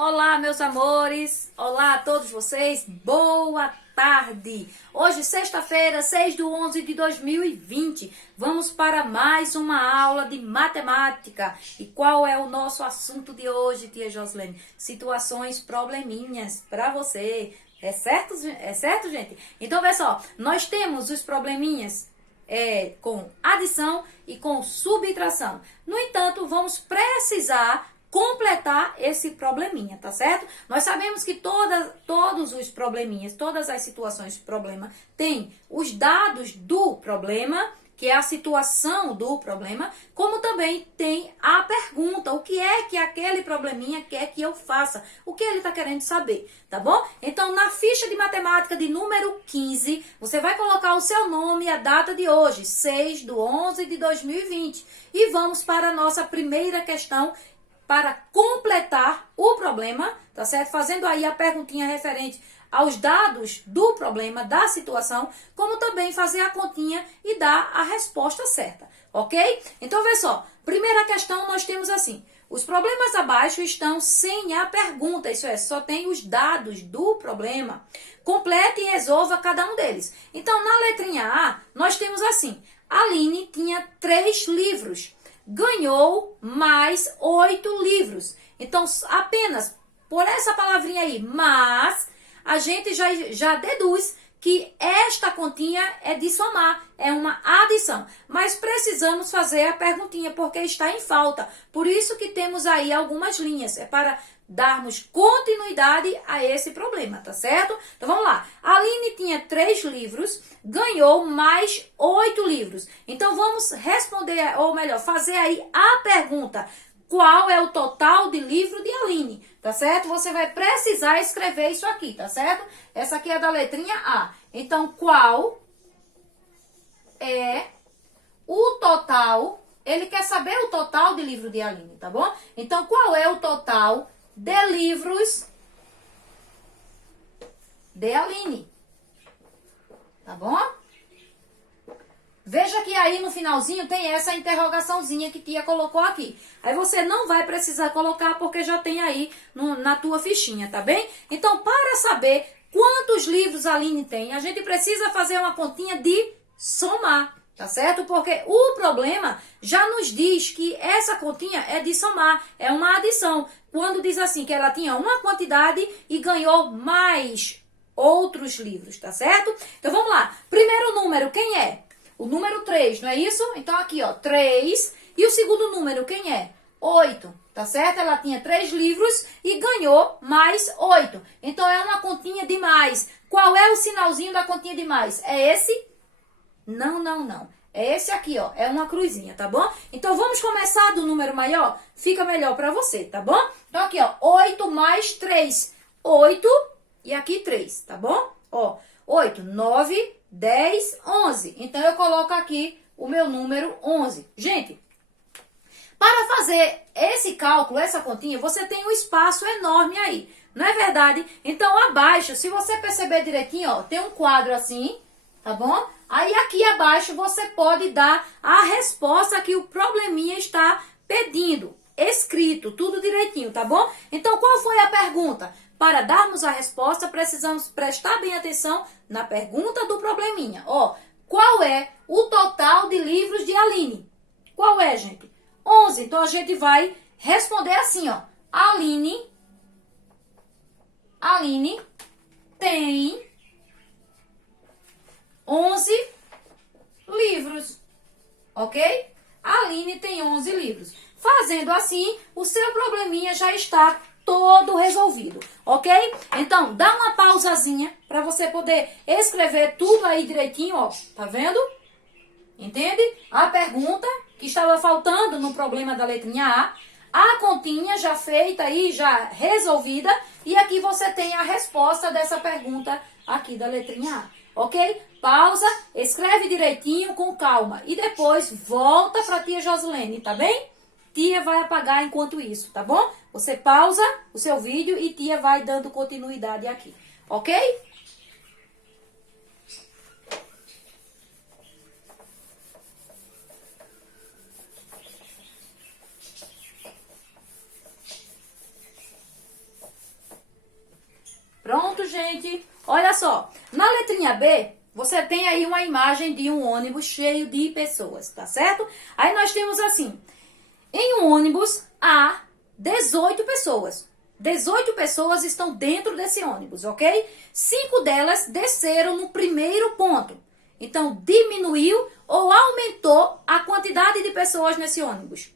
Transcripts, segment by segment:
Olá, meus amores! Olá a todos vocês! Boa tarde! Hoje, sexta-feira, 6/11/2020, vamos para mais uma aula de matemática. E qual é o nosso assunto de hoje, tia Joslene? Situações probleminhas para você. É certo, gente? Então, vê só, nós temos os probleminhas com adição e com subtração. No entanto, vamos precisar completar esse probleminha, tá certo? Nós sabemos que todos os probleminhas, todas as situações de problema, tem os dados do problema, que é a situação do problema, como também tem a pergunta, o que é que aquele probleminha quer que eu faça, o que ele está querendo saber, tá bom? Então, na ficha de matemática de número 15, você vai colocar o seu nome e a data de hoje, 6/11/2020, e vamos para a nossa primeira questão, para completar o problema, tá certo? Fazendo aí a perguntinha referente aos dados do problema, da situação, como também fazer a continha e dar a resposta certa, ok? Então, vê só, primeira questão nós temos assim, os problemas abaixo estão sem a pergunta, isso é, só tem os dados do problema. Complete e resolva cada um deles. Então, na letrinha A, nós temos assim, a Aline tinha 3 livros, ganhou mais 8 livros. Então, apenas por essa palavrinha aí, mas, a gente já deduz que esta continha é de somar, é uma adição. Mas precisamos fazer a perguntinha, porque está em falta. Por isso que temos aí algumas linhas, é para darmos continuidade a esse problema, tá certo? Então, vamos lá. A Aline tinha 3 livros, ganhou mais 8 livros. Então, vamos responder, ou melhor, fazer aí a pergunta. Qual é o total de livro de Aline? Tá certo? Você vai precisar escrever isso aqui, tá certo? Essa aqui é da letrinha A. Então, qual é o total? Ele quer saber o total de livro de Aline, tá bom? Então, qual é o total de livros de Aline? Tá bom? Veja que aí no finalzinho tem essa interrogaçãozinha que tia colocou aqui. Aí você não vai precisar colocar porque já tem aí na tua fichinha, tá bem? Então, para saber quantos livros a Aline tem, a gente precisa fazer uma continha de somar, tá certo? Porque o problema já nos diz que essa continha é de somar, é uma adição. Quando diz assim que ela tinha uma quantidade e ganhou mais outros livros, tá certo? Então, vamos lá. Primeiro número, quem é? O número 3, não é isso? Então, aqui, ó, 3. E o segundo número, quem é? 8, tá certo? Ela tinha 3 livros e ganhou mais 8. Então, é uma continha de mais. Qual é o sinalzinho da continha de mais? É esse? Não. É esse aqui, ó. É uma cruzinha, tá bom? Então, vamos começar do número maior? Fica melhor pra você, tá bom? Então, aqui, ó. 8 mais 3. 8 e aqui 3, tá bom? Ó, 8, 9... 10, 11. Então, eu coloco aqui o meu número 11. Gente, para fazer esse cálculo, essa continha, você tem um espaço enorme aí. Não é verdade? Então, abaixo, se você perceber direitinho, ó, tem um quadro assim, tá bom? Aí, aqui abaixo, você pode dar a resposta que o probleminha está pedindo. Escrito, tudo direitinho, tá bom? Então, qual foi a pergunta? Para darmos a resposta, precisamos prestar bem atenção na pergunta do probleminha. Ó, qual é o total de livros de Aline? Qual é, gente? 11. Então, a gente vai responder assim, ó. Aline tem 11 livros, ok? Aline tem 11 livros. Fazendo assim, o seu probleminha já está todo resolvido, ok? Então, dá uma pausazinha para você poder escrever tudo aí direitinho, ó. Tá vendo? Entende? A pergunta que estava faltando no problema da letrinha A, a continha já feita aí, já resolvida, e aqui você tem a resposta dessa pergunta aqui da letrinha A, ok? Pausa, escreve direitinho, com calma, e depois volta para tia Joslene, tá bem? Tia vai apagar enquanto isso, tá bom? Você pausa o seu vídeo e tia vai dando continuidade aqui, ok? Pronto, gente. Olha só. Na letrinha B, você tem aí uma imagem de um ônibus cheio de pessoas, tá certo? Aí nós temos assim, em um ônibus há 18 pessoas. 18 pessoas estão dentro desse ônibus, ok? 5 delas desceram no primeiro ponto. Então, diminuiu ou aumentou a quantidade de pessoas nesse ônibus?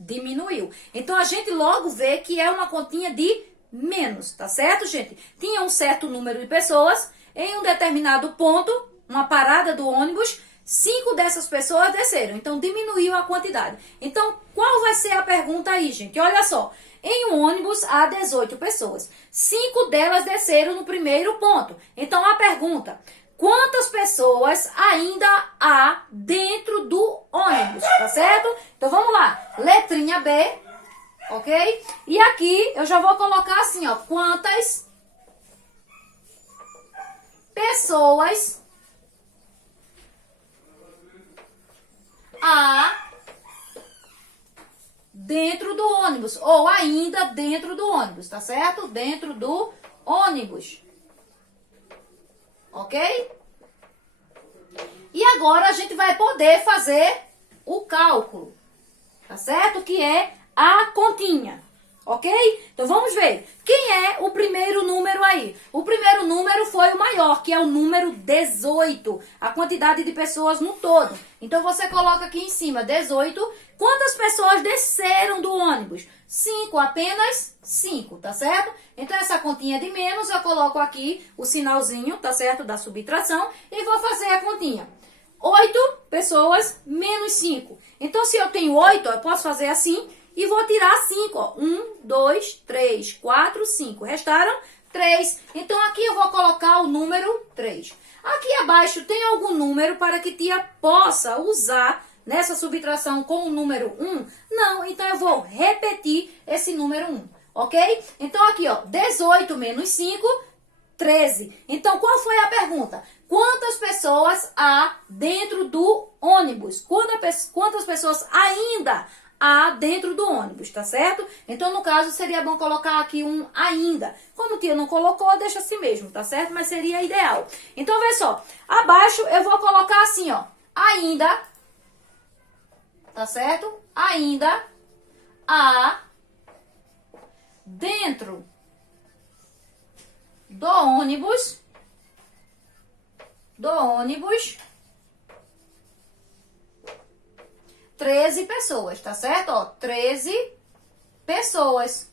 Diminuiu. Então, a gente logo vê que é uma continha de menos, tá certo, gente? Tinha um certo número de pessoas em um determinado ponto, uma parada do ônibus, 5 dessas pessoas desceram. Então, diminuiu a quantidade. Então, qual vai ser a pergunta aí, gente? Olha só. Em um ônibus há 18 pessoas. 5 delas desceram no primeiro ponto. Então, a pergunta: quantas pessoas ainda há dentro do ônibus? Tá certo? Então, vamos lá. Letrinha B, ok? E aqui eu já vou colocar assim, ó. Quantas pessoas há dentro do ônibus, ou ainda dentro do ônibus, tá certo? Dentro do ônibus. Ok? E agora a gente vai poder fazer o cálculo, tá certo? Que é a continha, ok? Então vamos ver. Quem é o primeiro número aí? O primeiro número foi o maior, que é o número 18, a quantidade de pessoas no todo. Então você coloca aqui em cima 18. Quantas pessoas desceram do ônibus? 5, apenas 5, tá certo? Então essa continha de menos, eu coloco aqui o sinalzinho, tá certo? Da subtração e vou fazer a continha. 8 pessoas menos 5. Então se eu tenho 8, eu posso fazer assim e vou tirar 5, ó. 1, 2, 3, 4, 5. Restaram 3. Então aqui eu vou colocar o número 3. Aqui abaixo tem algum número para que tia possa usar nessa subtração com o número 1? Não, então eu vou repetir esse número 1, ok? Então aqui, ó, 18 menos 5, 13. Então qual foi a pergunta? Quantas pessoas há dentro do ônibus? Quantas pessoas ainda há dentro do ônibus, tá certo? Então, no caso, seria bom colocar aqui um ainda. Como o tia não colocou, deixa assim mesmo, tá certo? Mas seria ideal. Então, vê só. Abaixo, eu vou colocar assim, ó. Ainda, tá certo? Ainda há dentro do ônibus 13 pessoas, tá certo? Ó, 13 pessoas.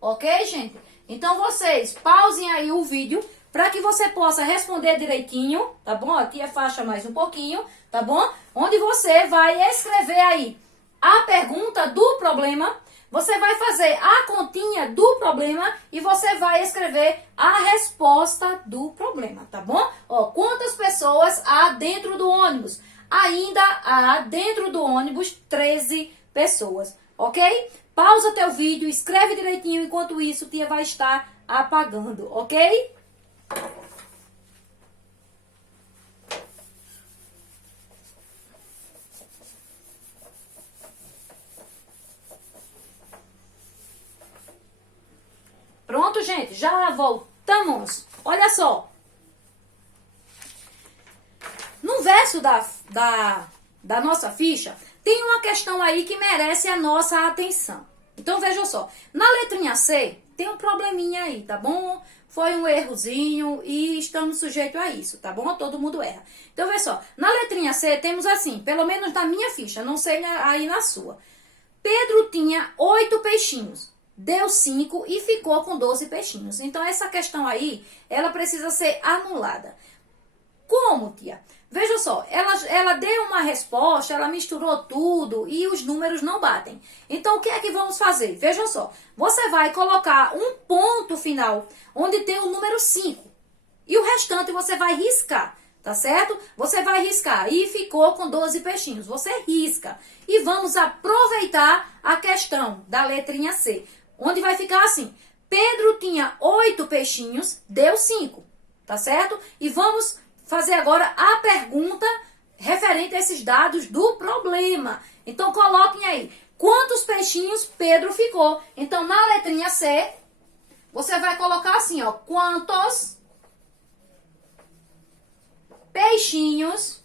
Ok, gente? Então, vocês pausem aí o vídeo para que você possa responder direitinho, tá bom? Aqui é faixa mais um pouquinho, tá bom? Onde você vai escrever aí a pergunta do problema, você vai fazer a continha do problema e você vai escrever a resposta do problema, tá bom? Ó, quantas pessoas há dentro do ônibus? Ainda há dentro do ônibus 13 pessoas, ok? Pausa teu vídeo, escreve direitinho, enquanto isso tia vai estar apagando, ok? Pronto, gente, já voltamos. Olha só. No verso da nossa ficha, tem uma questão aí que merece a nossa atenção. Então, veja só. Na letrinha C, tem um probleminha aí, tá bom? Foi um errozinho e estamos sujeitos a isso, tá bom? Todo mundo erra. Então, veja só. Na letrinha C, temos assim, pelo menos na minha ficha, não sei aí na sua. Pedro tinha 8 peixinhos. Deu 5 e ficou com 12 peixinhos. Então, essa questão aí, ela precisa ser anulada. Como, tia? Veja só, ela deu uma resposta, ela misturou tudo e os números não batem. Então, o que é que vamos fazer? Veja só, você vai colocar um ponto final onde tem o número 5. E o restante você vai riscar, tá certo? Você vai riscar e ficou com 12 peixinhos. Você risca. E vamos aproveitar a questão da letrinha C, onde vai ficar assim. Pedro tinha 8 peixinhos, deu 5, tá certo? E vamos fazer agora a pergunta referente a esses dados do problema. Então, coloquem aí. Quantos peixinhos Pedro ficou? Então, na letrinha C, você vai colocar assim, ó. Quantos peixinhos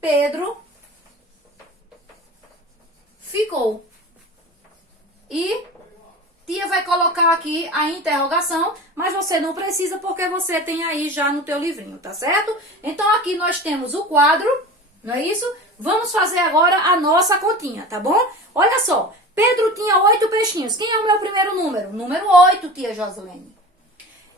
Pedro ficou? E tia vai colocar aqui a interrogação, mas você não precisa porque você tem aí já no teu livrinho, tá certo? Então aqui nós temos o quadro, não é isso? Vamos fazer agora a nossa continha, tá bom? Olha só, Pedro tinha 8 peixinhos. Quem é o meu primeiro número? Número 8, tia Joselene.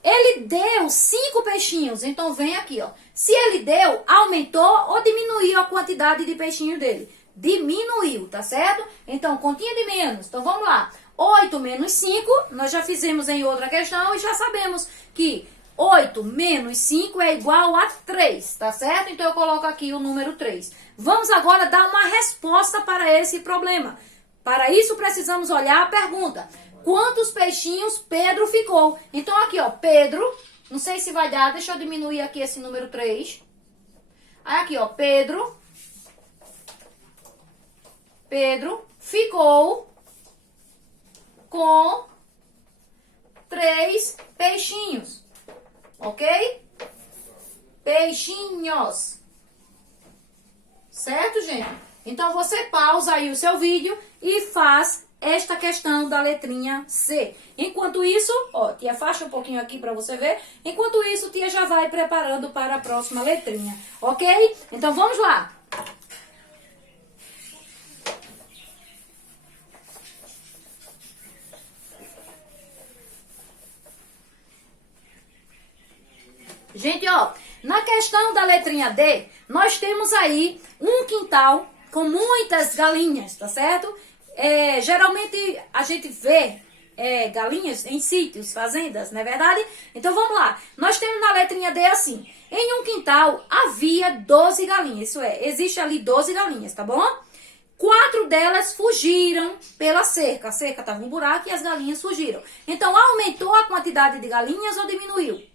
Ele deu 5 peixinhos, então vem aqui, ó. Se ele deu, aumentou ou diminuiu a quantidade de peixinhos dele? Diminuiu, tá certo? Então, continha de menos. Então, vamos lá. 8 menos 5, nós já fizemos em outra questão e já sabemos que 8 menos 5 é igual a 3, tá certo? Então, eu coloco aqui o número 3. Vamos agora dar uma resposta para esse problema. Para isso, precisamos olhar a pergunta. Quantos peixinhos Pedro ficou? Então, aqui, ó, Pedro, não sei se vai dar, deixa eu diminuir aqui esse número 3. Aí, aqui, ó, Pedro ficou com 3 peixinhos, ok? Peixinhos, certo, gente? Então, você pausa aí o seu vídeo e faz esta questão da letrinha C. Enquanto isso, ó, tia afasta um pouquinho aqui para você ver. Enquanto isso, tia já vai preparando para a próxima letrinha, ok? Então, vamos lá. Gente, ó, na questão da letrinha D, nós temos aí um quintal com muitas galinhas, tá certo? Geralmente a gente vê galinhas em sítios, fazendas, não é verdade? Então vamos lá. Nós temos na letrinha D assim: em um quintal havia 12 galinhas. Isso é, existe ali 12 galinhas, tá bom? 4 delas fugiram pela cerca. A cerca estava um buraco e as galinhas fugiram. Então aumentou a quantidade de galinhas ou diminuiu?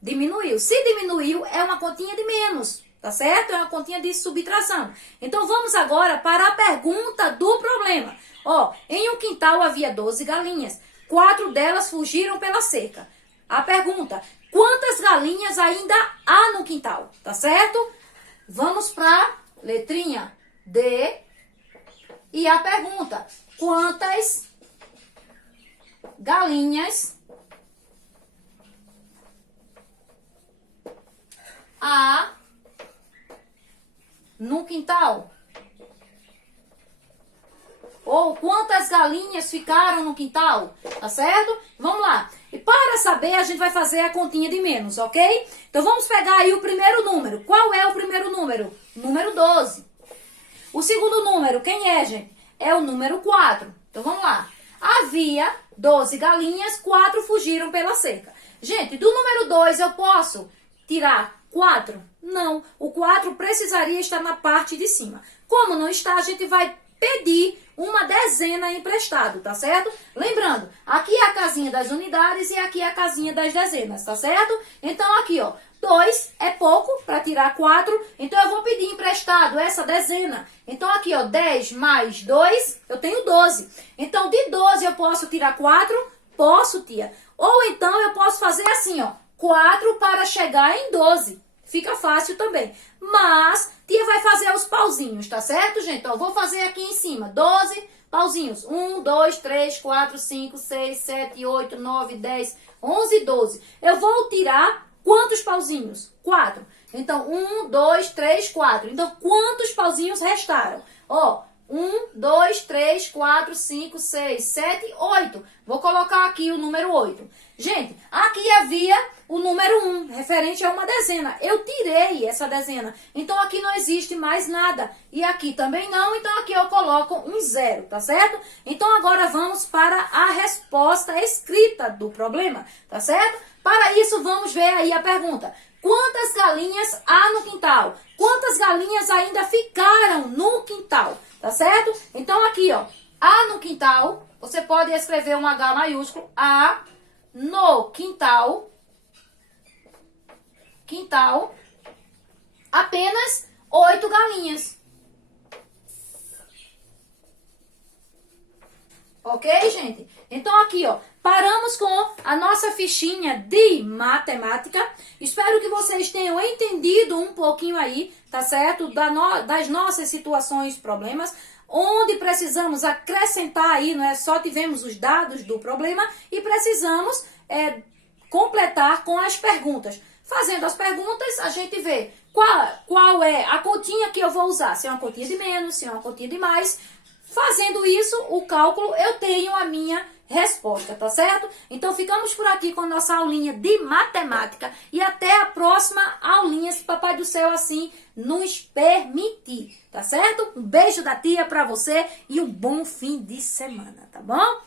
Diminuiu. Se diminuiu, é uma continha de menos. Tá certo? É uma continha de subtração. Então, vamos agora para a pergunta do problema. Ó, em um quintal havia 12 galinhas. 4 delas fugiram pela cerca. A pergunta, quantas galinhas ainda há no quintal? Tá certo? Vamos para a letrinha D. E a pergunta, quantas galinhas há no quintal? Ou quantas galinhas ficaram no quintal? Tá certo? Vamos lá. E para saber, a gente vai fazer a continha de menos, ok? Então vamos pegar aí o primeiro número. Qual é o primeiro número? Número 12. O segundo número, quem é, gente? É o número 4. Então vamos lá. Havia 12 galinhas, 4 fugiram pela cerca. Gente, do número 2 eu posso tirar 4? Não, o 4 precisaria estar na parte de cima. Como não está, a gente vai pedir uma dezena emprestado, tá certo? Lembrando, aqui é a casinha das unidades e aqui é a casinha das dezenas, tá certo? Então aqui, ó, 2 é pouco para tirar 4, então eu vou pedir emprestado essa dezena. Então aqui, ó, 10 mais 2, eu tenho 12. Então de 12 eu posso tirar 4? Posso, tia. Ou então eu posso fazer assim, ó, 4 para chegar em 12. Fica fácil também. Mas, tia vai fazer os pauzinhos, tá certo, gente? Ó, vou fazer aqui em cima, 12 pauzinhos. 1, 2, 3, 4, 5, 6, 7, 8, 9, 10, 11, 12. Eu vou tirar quantos pauzinhos? 4. Então, 1, 2, 3, 4. Então, quantos pauzinhos restaram? Ó, 1, 2, 3, 4, 5, 6, 7, 8. Vou colocar aqui o número 8. Gente, aqui havia o número 1, referente a uma dezena. Eu tirei essa dezena. Então, aqui não existe mais nada. E aqui também não. Então, aqui eu coloco um 0, tá certo? Então, agora vamos para a resposta escrita do problema, tá certo? Para isso, vamos ver aí a pergunta. Quantas galinhas há no quintal? Quantas galinhas ainda ficaram no quintal? Tá certo? Então, aqui, ó. Há no quintal. Você pode escrever um H maiúsculo. Há no quintal. Quintal. Apenas 8 galinhas. Ok, gente? Então aqui, ó, paramos com a nossa fichinha de matemática. Espero que vocês tenham entendido um pouquinho aí, tá certo? Das nossas situações, problemas, onde precisamos acrescentar aí, não é? Só tivemos os dados do problema e precisamos completar com as perguntas. Fazendo as perguntas, a gente vê qual é a continha que eu vou usar. Se é uma continha de menos, se é uma continha de mais. Fazendo isso, o cálculo, eu tenho a minha resposta, tá certo? Então, ficamos por aqui com a nossa aulinha de matemática e até a próxima aulinha, se Papai do Céu assim nos permitir, tá certo? Um beijo da tia pra você e um bom fim de semana, tá bom?